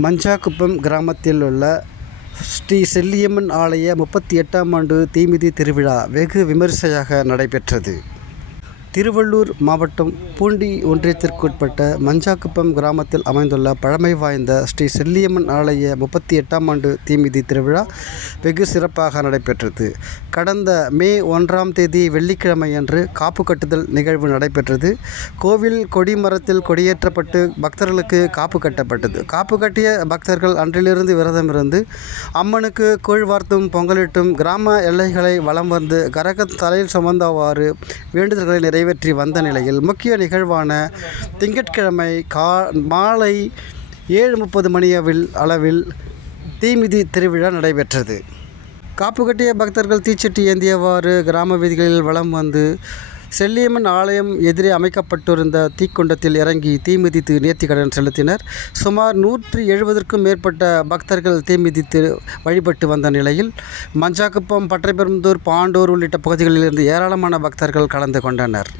மஞ்சாக்குப்பம் கிராமத்தில் உள்ள ஸ்ரீ செல்லியம்மன் ஆலய 38ஆம் ஆண்டு தீமிதி திருவிழா வெகு விமரிசையாக நடைபெற்றது. திருவள்ளூர் மாவட்டம் பூண்டி ஒன்றியத்திற்குட்பட்ட மஞ்சாக்குப்பம் கிராமத்தில் அமைந்துள்ள பழமை வாய்ந்த ஸ்ரீ செல்லியம்மன் ஆலய 38ஆம் ஆண்டு தீமிதி திருவிழா வெகு சிறப்பாக நடைபெற்றது. கடந்த மே 1ஆம் தேதி வெள்ளிக்கிழமையன்று காப்பு கட்டுதல் நிகழ்வு நடைபெற்றது. கோவில் கொடிமரத்தில் கொடியேற்றப்பட்டு பக்தர்களுக்கு காப்பு கட்டப்பட்டது. காப்பு கட்டிய பக்தர்கள் அன்றிலிருந்து விரதமிருந்து அம்மனுக்கு கூழ் வார்த்தும் பொங்கலிட்டும் கிராம எல்லைகளை வலம் வந்து கரகம் தலையில் சுமந்தவாறு வேண்டுதல்களை நிறைவேற்றி வந்த நிலையில் முக்கிய நிகழ்வான திங்கட்கிழமை மாலை 7:30 மணி அளவில் தீமிதி திருவிழா நடைபெற்றது. காப்பு கட்டிய பக்தர்கள் தீச்சட்டி ஏந்தியவாறு கிராம வீதிகளில் வலம் வந்து செல்லியம்மன் ஆலயம் எதிரே அமைக்கப்பட்டிருந்த தீக்குண்டத்தில் இறங்கி தீமிதித்து நேர்த்திக்கடன் செலுத்தினர். சுமார் 170க்கும் மேற்பட்ட பக்தர்கள் தீமிதித்து வழிபட்டு வந்த நிலையில் மஞ்சாக்குப்பம், பற்றைப்பெரும்புதூர், பாண்டூர் உள்ளிட்ட பகுதிகளிலிருந்து ஏராளமான பக்தர்கள் கலந்து கொண்டனர்.